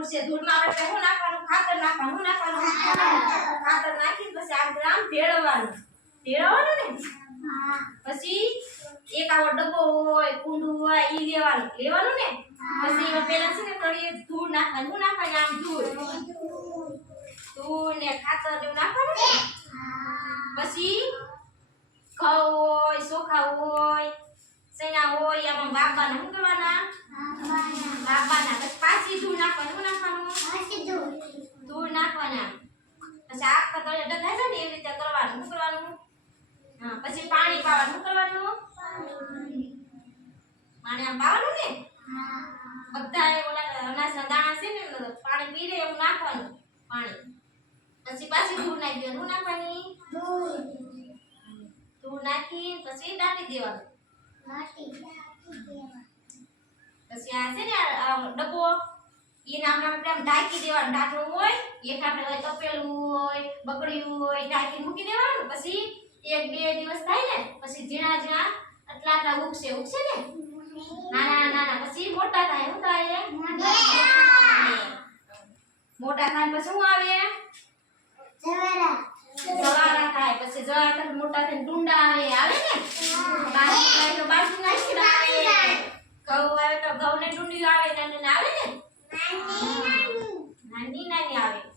ધૂળ છે ધૂળમાં આપણે શું નાખવાનું? ખાતર નાખવાનું. નાખવાનું? ખાતર નાખી પછી આ ગ્રામ ભેળવવાનું. ભેળવવાનું ને? પછી એક આવો ડબ્બો હોય કુંડું હોય એ લેવાનું. લેવાનું ને? પછી એમાં પેલા છે ને થોડી ધૂળ નાખવાની. શું નાખવાની? આમ ધૂળ. ધૂળ ને ખાતર એવું નાખવાનું ને? પછી ઘઉં હોય ચોખા હોય સૈના હોય આમાં બાપાને શું કરવાના? બાબાના. પછી નાખવાનું નાખવાનું? શું નાખવાનું ધૂળ નાખવાના. પછી આખા તળે ડગા છે ને એવી રીતે કરવાનું. શું કરવાનું? હા પછી પાણી પાવાનું. શું કરવાનું? પાણી. આમ પાવાનું ને? બધા ઓલા અનાજના દાણા છે ને પાણી પી લે એવું નાખવાનું પાણી. પછી પાછી ધૂળ નાખી દેવાનું. નાખવાની? ધૂળ. નાખી પછી દાટી દેવાનું. પછી આ છે ને આ ડબ્બો. એના આપણે આપણે આમ ઢાંકી દેવાનું. ઢાંકણું હોય, એક આપણે હોય તપેલું હોય બકડ્યું હોય ઢાંકી મૂકી દેવાનું. પછી એક બે દિવસ થાય ને, પછી ઝીણા ઝીણા આટલા આટલા ઉગશે. ઉગશે ને? નાના નાના પછી મોટા થાય. શું થાય? મોટા થાય પછી શું આવે? જવારા થાય. પછી જવારા થાય, મોટા થઈને ડુંડા આવે. આવે ને? બાજુ તો બાજુ નાખી આવે. ઘઉં આવે તો ઘઉં ને ડુંડી આવે